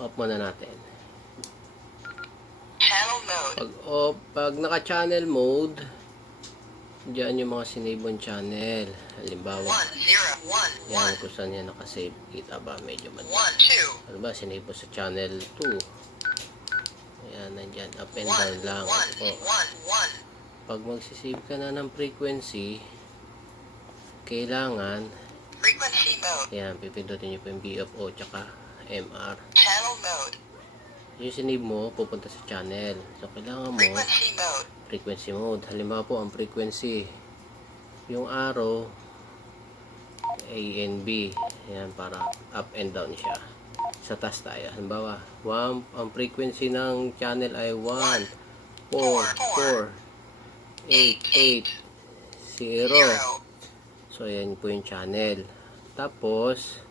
Off muna natin. Channel mode. Pag naka-channel mode, diyan yung mga sinabon channel. Halimbawa, 1, 0, 1, yan 1. kung saan yan nakasave. Kita ba? Medyo 1, mali. 2. Ano ba? Sinable sa channel 2. Ayan, nandyan. Up and 1, down lang. 1, Ito po. 1, 1. Pag magsisave ka na ng frequency, kailangan, Frequency mode. ayan, pipindutin nyo po yung BFO tsaka MR. Channel mode. Yung sinave mo, pupunta sa channel. So, kailangan mo, Frequency mode. frequency mode. Halimbawa po, ang frequency, yung arrow, A and B. Ayan, para up and down siya. Sa taas tayo. Halimbawa, ang frequency ng channel ay 1, 4, 4, 8, 8, 0. 0. So, ayan po yung channel. Tapos,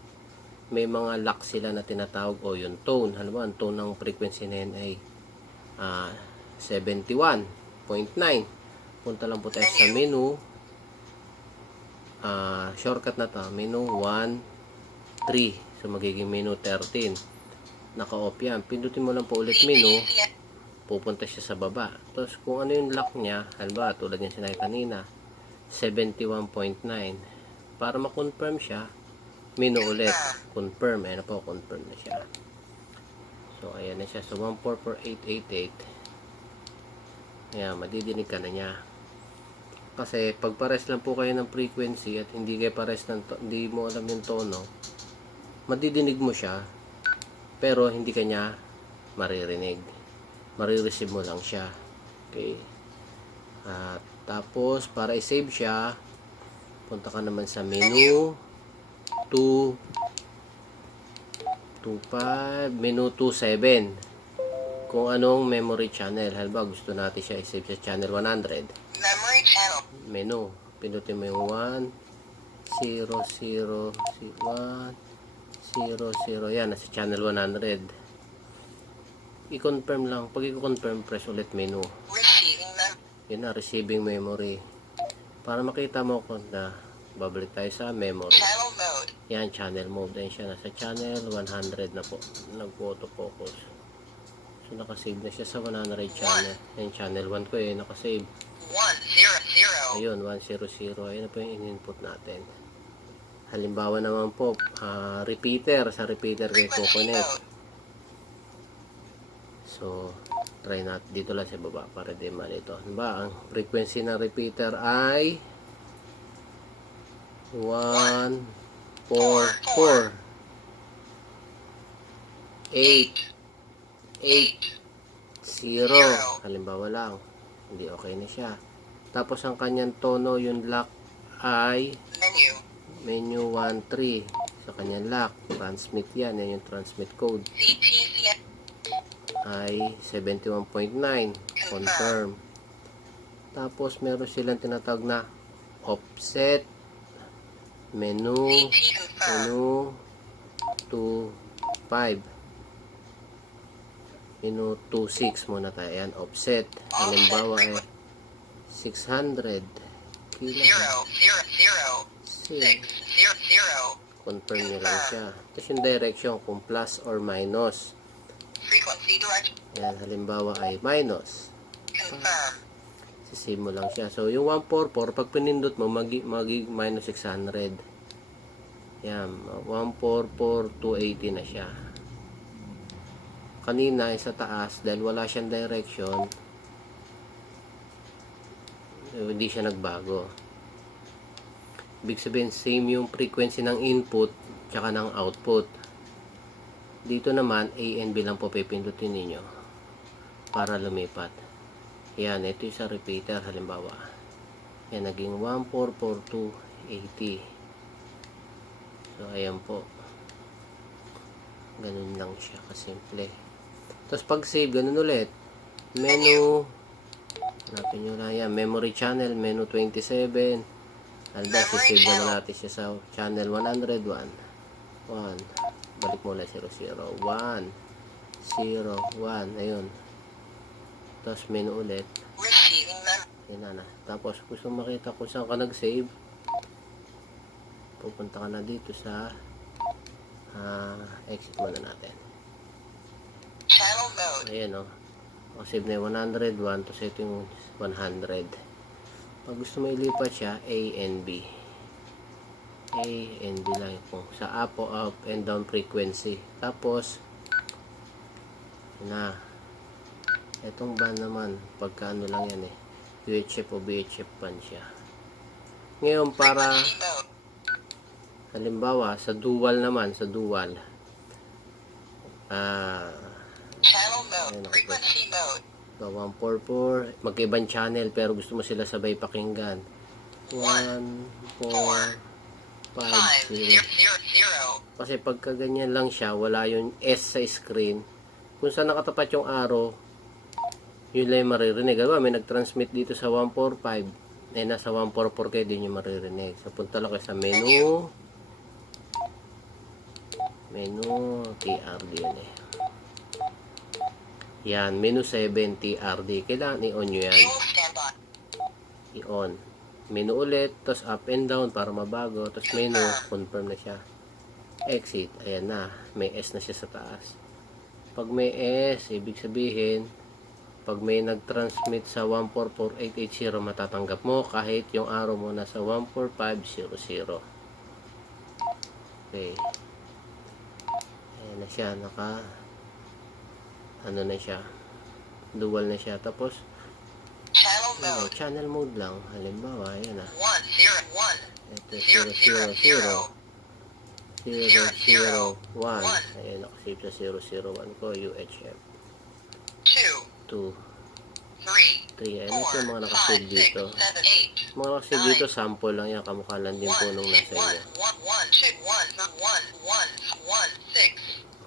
may mga lock sila na tinatawag o yung tone. Halimbawa, ang tone ng frequency na yun ay 71.9. Punta lang po tayo sa menu. Shortcut na to. Menu 1, 3. So, magiging menu 13. Naka-off yan. Pindutin mo lang po ulit menu. Pupunta siya sa baba. Tapos, kung ano yung lock niya, halimbawa, tulad yung sinabi kanina, 71.9. Para ma-confirm siya, menu ulit. Confirm. Ayan na po, confirm na siya. So, ayan na siya. So, 14488. Ayan, madidinig ka na niya. Kasi, pag pares lang po kayo ng frequency at hindi kayo pares hindi mo alam yung tono, madidinig mo siya, pero hindi ka niya maririnig. Marireceive mo lang siya. Okay. At tapos, para i-save siya, punta ka naman sa menu 25, menu 27. Kung anong memory channel. Halimbawa, gusto natin siya i-save sa channel 100. Memory channel. Menu. Pindutin mo yung 1, 0, 0, 1, 0, 0. Yan, nasa channel 100. I-confirm lang. Pag i-confirm, press ulit menu. Receiving mem. Yun na, receiving memory. Para makita mo kung na babalik tayo sa memory. Channel mode. Yan, channel mode. Yan siya. Nasa channel 100 na po. Nag-auto-focus. So, nakasave na siya sa 100 channel. Yan, channel 1 ko eh. Nakasave. 1, 0, 0. Ayun, 100. Ayun na po yung in-input natin. Halimbawa naman po, repeater. Sa repeater kayo kukunik. So, try natin dito lang sa baba para di malito. Halimbawa, ang frequency ng repeater ay 1, 4, 4, 8, 8, 0. Halimbawa lang. Hindi okay na siya. Tapos ang kanyang tono, yung lock ay Menu. menu 1, 3. Sa kanyang lock. Transmit yan. Yan yung transmit code. CTC. Ay 71.9. Confirm. Tapos meron silang tinatawag na offset. Menu. CT confirm. Menu 2, 5. Menu 2, 6 muna tayo. Ayan, offset. Halimbawa ay 600 0, kilo. 0, 0, 6, 0, 0. Confirm nyo lang siya. Tapos yung direction kung plus or minus. Frequency direct. Ayan, halimbawa ay minus. Confirm. Sisave mo lang siya. So, yung 144, pag pinindot mo, magig minus 600. Ayan, 144,280 na siya. Kanina, sa taas, dahil wala siyang direction, hindi siya nagbago. Ibig sabihin, same yung frequency ng input tsaka ng output. Dito naman, A and B lang po pipindutin ninyo para lumipat. Yan, ito yung sa repeater halimbawa. Yan, naging 144,280. So, ayan po. Ganun lang siya kasimple. Tapos pag save, ganun ulit. Menu. Hanapin nyo na yan. Memory channel, menu 27. Alda, sisave naman natin siya sa channel 101. 1. Balik muna 00. 1. 0. 1. Ayun. Tapos menu ulit. Receiving mem. Yan na. Tapos gusto makita kung saan ka nag-save. Pupunta ka na dito sa exit muna natin. mode. Ayan o. Save na yung 101. Tapos ito yung 100. Pag gusto mo ilipat siya, A and B. A and B lang po. Sa up o up and down frequency. Tapos, na. Itong band naman, pagka ano lang yan UHF o VHF band siya. Ngayon, para, Frequency mode. halimbawa, sa dual naman, sa dual, Channel mode. Ayun, Frequency mode. 144, magkaibang channel pero gusto mo sila sabay pakinggan. 1, 4, 5, 5, 0, 0. 0, 0. Kasi pagka ganyan lang siya, wala yung S sa screen. Kung saan nakatapat yung arrow, yun lang yung maririnig. Diba, may nag-transmit dito sa 145. Nasa 144 kayo din yung maririnig. So, punta lang kayo sa menu. Menu, TRD yan Yan, menu 7, TRD. Kailangan i-on nyo yan. Fuel standby. I-on. Menu ulit, tapos up and down para mabago. Tapos menu, confirm na siya. Exit, ayan na. May S na siya sa taas. Pag may S, ibig sabihin, pag may nag-transmit sa 144,880, matatanggap mo kahit yung arrow mo nasa 14500. Okay. Ayan na siya, ano na siya, dual na siya. Tapos, Channel mode. channel mode lang. Halimbawa, ayan 1, 0, 1. Ito, 0, 0, 0. 001. Ayan, nakasave sa 001 ko, UHF. 2, 2, 3, 3. Ayan, ito 4, yung mga 5, nakasave 6, dito. 7, 8. Mga nakasave dito, sample lang yan. Kamukha lang din po nung nasa inyo. 1, 1, 2, 1, 1, 1, 1, 6.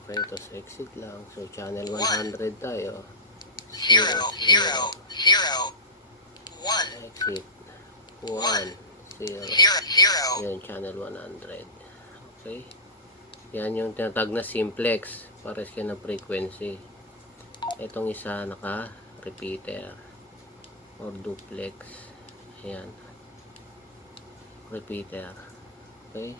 Okay, tapos exit lang. So, channel 100 tayo. 0, 0, 0, 1, Exit. 1, 0. 0, 0. Ayan, channel 100. Okay. Yan yung tinatag na simplex. Pares ka ng frequency. Itong isa naka-repeater or duplex. Ayan. Repeater. Okay.